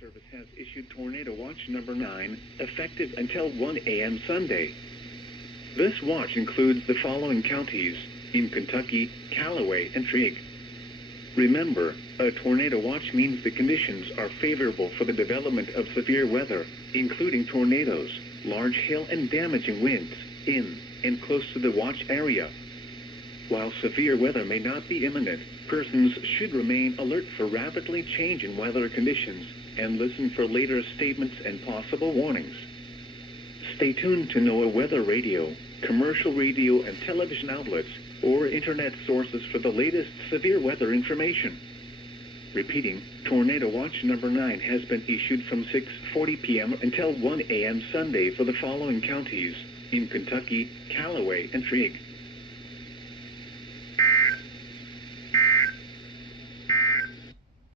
Service has issued Tornado Watch number 9, effective until 1 a.m. Sunday. This watch includes the following counties in Kentucky, Callaway, and Trigg. Remember, a tornado watch means the conditions are favorable for the development of severe weather, including tornadoes, large hail, and damaging winds, in and close to the watch area. While severe weather may not be imminent, persons should remain alert for rapidly changing weather conditions and listen for later statements and possible warnings. Stay tuned to NOAA weather radio, commercial radio and television outlets, or internet sources for the latest severe weather information. Repeating, Tornado Watch number 9 has been issued from 6:40 p.m. until 1 a.m. Sunday for the following counties in Kentucky, Callaway, and Trigg.